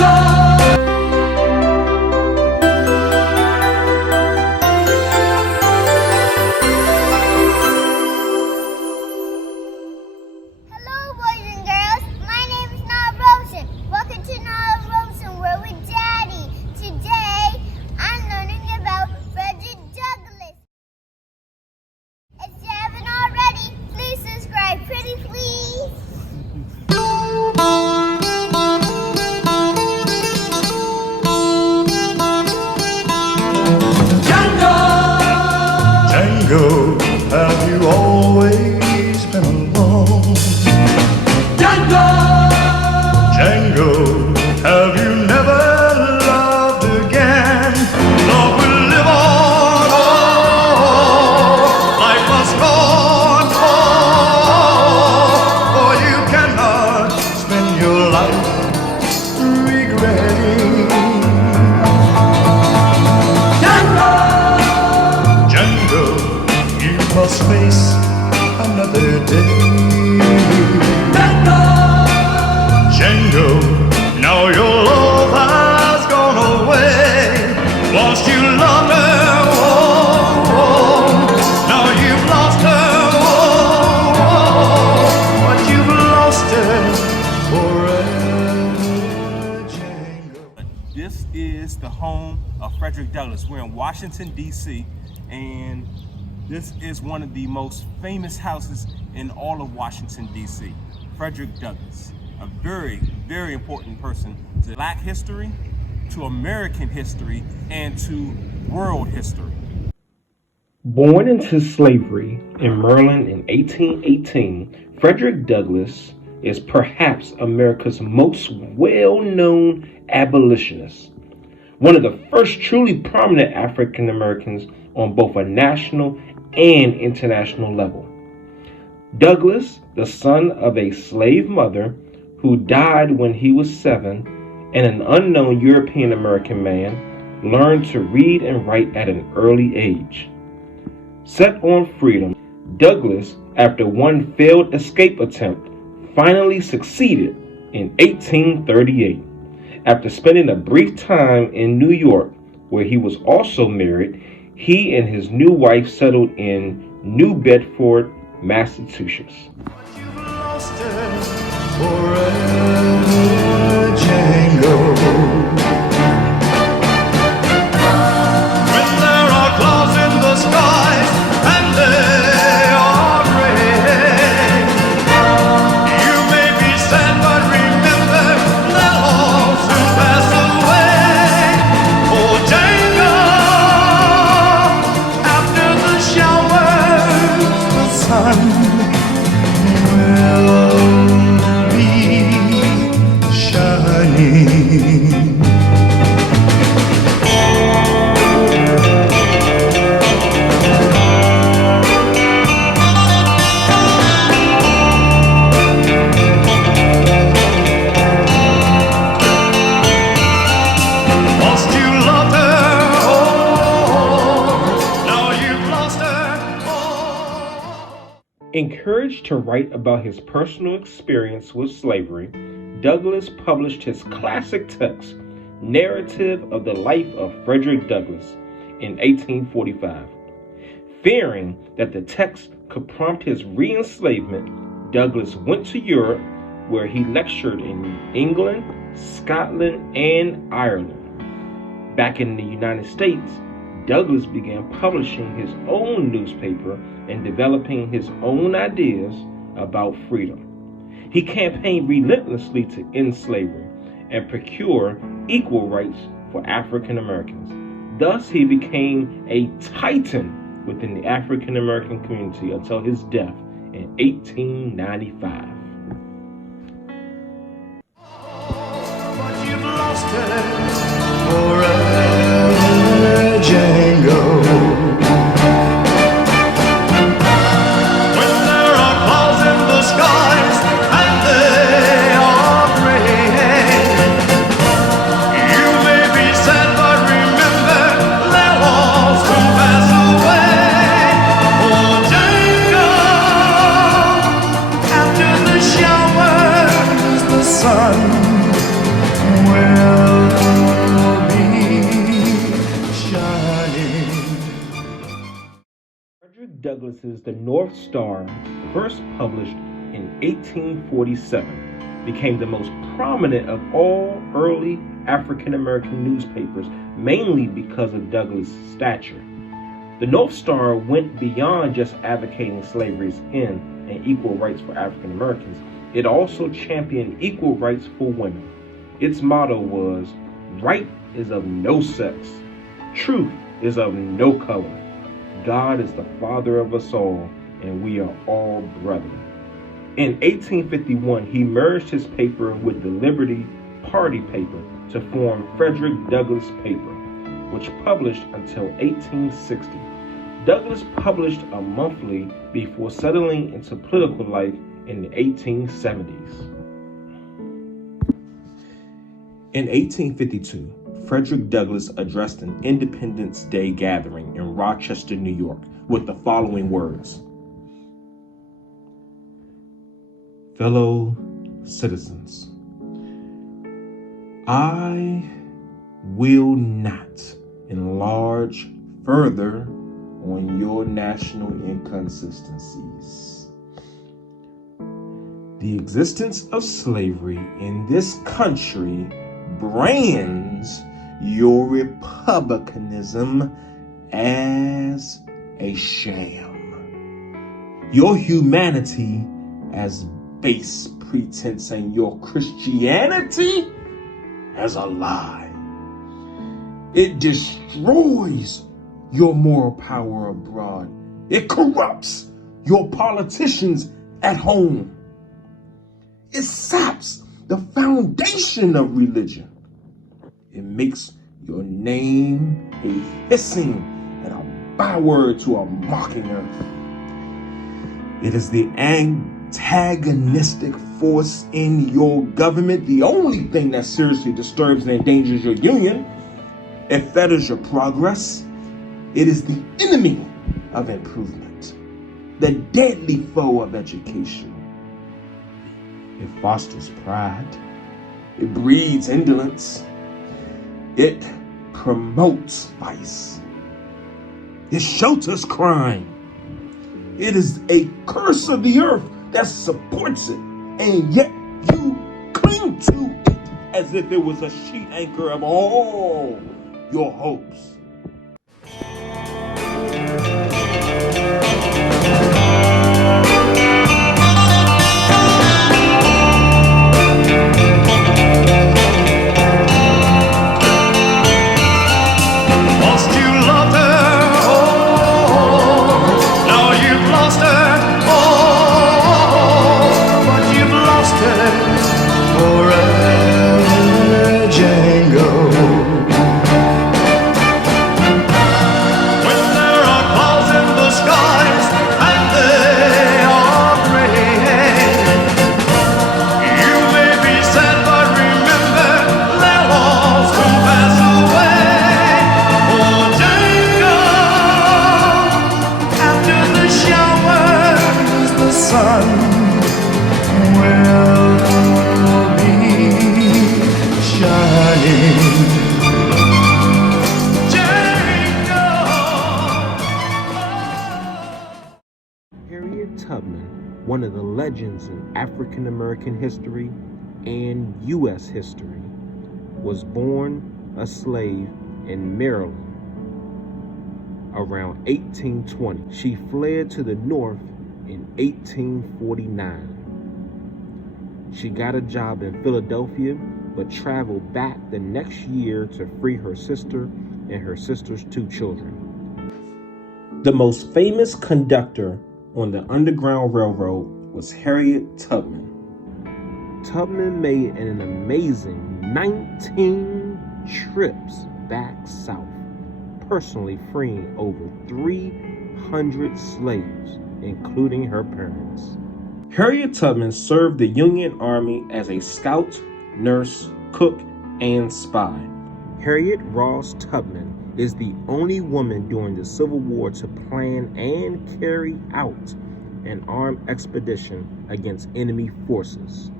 Hello, boys and girls. My name is Roberson. Welcome to Roberson. We're with Daddy. Today, I'm learning about Frederick Douglass. If you haven't already, please subscribe. Pretty please. Django, have you always been alone? Django, have you never loved again? Love will live on, life must go on, for you cannot spend your life regretting. Django, you must face another day. Django, now your love has gone away. Lost you loved her, now you've lost her, but you've lost her forever, Django. This is the home of Frederick Douglass. We're in Washington, D.C., and this is one of the most famous houses in all of Washington, D.C. Frederick Douglass, a very, very important person to Black history, to American history, and to world history. Born into slavery in Maryland in 1818, Frederick Douglass is perhaps America's most well-known abolitionist, one of the first truly prominent African Americans on both a national and international level. Douglass, the son of a slave mother who died when he was 7, and an unknown European American man, learned to read and write at an early age. Set on freedom, Douglass, after one failed escape attempt, finally succeeded in 1838. After spending a brief time in New York, where he was also married, he and his new wife settled in New Bedford, Massachusetts. You've lost her forever, Django. When there are clouds in the skies and they are gray, you may be sad, but remember they'll all soon pass away. Oh, Django, after the showers, the sun will be shining. Lost you loved her, now you've lost her. Encouraged to write about his personal experience with slavery, Douglass published his classic text, Narrative of the Life of Frederick Douglass, in 1845. Fearing that the text could prompt his re-enslavement, Douglass went to Europe, where he lectured in England, Scotland, and Ireland. Back in the United States, Douglass began publishing his own newspaper and developing his own ideas about freedom. He campaigned relentlessly to end slavery and procure equal rights for African Americans. Thus, he became a titan within the African American community until his death in 1895. But you've lost her forever, Django. When there are clouds in the skies and they are gray, you may be sad, but remember they'll all soon pass away. Oh, Django, after the showers, the sun will Douglass's The North Star, first published in 1847, became the most prominent of all early African American newspapers, mainly because of Douglass' stature. The North Star went beyond just advocating slavery's end and equal rights for African Americans. It also championed equal rights for women. Its motto was, "Right is of no sex. Truth is of no color. God is the Father of us all, and we are all brethren." In 1851, he merged his paper with the Liberty Party paper to form Frederick Douglass paper, which published until 1860. Douglass published a monthly before settling into political life in the 1870s. In 1852, Frederick Douglass addressed an Independence Day gathering in Rochester, New York, with the following words: "Fellow citizens, I will not enlarge further on your national inconsistencies. The existence of slavery in this country brands your republicanism as a sham, your humanity as base pretense, and your Christianity as a lie. It destroys your moral power abroad. It corrupts your politicians at home. It saps the foundation of religion. It makes your name a hissing and a byword to a mocking earth. It is the antagonistic force in your government, the only thing that seriously disturbs and endangers your union. It fetters your progress. It is the enemy of improvement, the deadly foe of education. It fosters pride. It breeds indolence. It promotes vice. It shelters crime. It is a curse of the earth that supports it, and yet you cling to it as if it was a sheet anchor of all your hopes." Lost you loved her, oh, now you've lost her, oh, but you've lost her forever, Django. When there are clouds in the skies and they are gray, you may be sad, but remember their walls will pass away. Oh, Django, after the showers, the sun will be shining. Django. Harriet Tubman, one of the legends in African American history and U.S. history, was born a slave in Maryland around 1820. She fled to the North in 1849. She got a job in Philadelphia, but traveled back the next year to free her sister and her sister's 2 children. The most famous conductor on the Underground Railroad was Harriet Tubman. Tubman made an amazing 19 trips back south, personally freeing over 300 slaves, including her parents. Harriet Tubman served the Union Army as a scout, nurse, cook, and spy. Harriet Ross Tubman is the only woman during the Civil War to plan and carry out an armed expedition against enemy forces.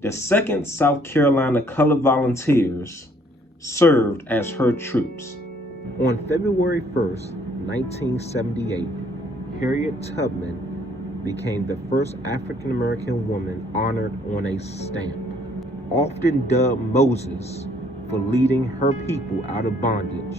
The 2nd South Carolina Colored Volunteers served as her troops. On February 1st, 1978, Harriet Tubman became the first African American woman honored on a stamp, often dubbed Moses for leading her people out of bondage.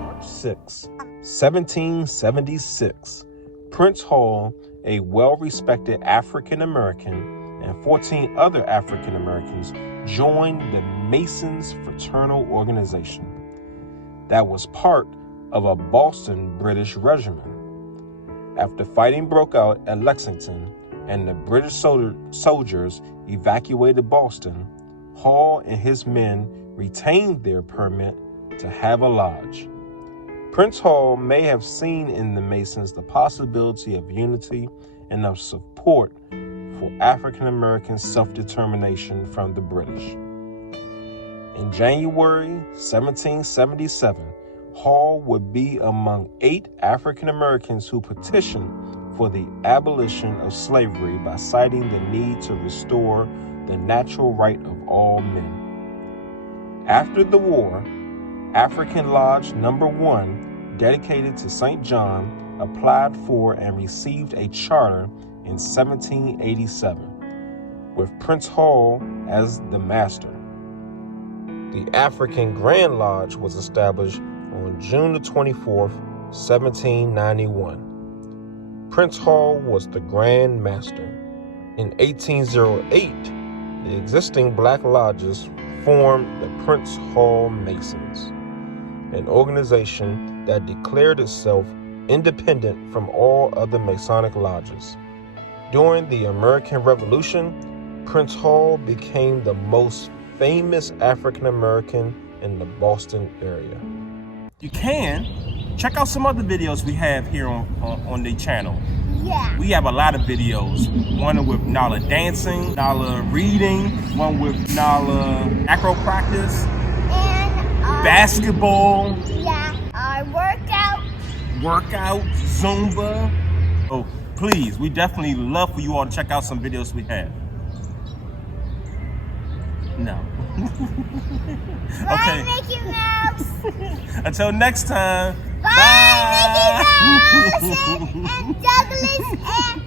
March 6, 1776, Prince Hall, a well-respected African American, and 14 other African Americans joined the Masons Fraternal Organization that was part of a Boston British regiment. After fighting broke out at Lexington and the British soldiers evacuated Boston, Hall and his men retained their permit to have a lodge. Prince Hall may have seen in the Masons the possibility of unity and of support for African American self-determination from the British. In January 1777, Hall would be among 8 African Americans who petitioned for the abolition of slavery by citing the need to restore the natural right of all men. After the war, African Lodge No. 1, dedicated to St. John, applied for and received a charter in 1787, with Prince Hall as the master. The African Grand Lodge was established on June the 24th, 1791. Prince Hall was the Grand Master. In 1808, the existing black lodges formed the Prince Hall Masons, an organization that declared itself independent from all other Masonic lodges. During the American Revolution, Prince Hall became the most famous African American in the Boston area. You can check out some other videos we have here on the channel. Yeah. We have a lot of videos. One with Nala dancing, Nala reading, one with Nala acro practice, And basketball, yeah, our workout, Zumba. Oh, please, we definitely love for you all to check out some videos we have. No. Bye, Mickey Mouse. Until next time. Bye, Mickey Mouse and Douglas and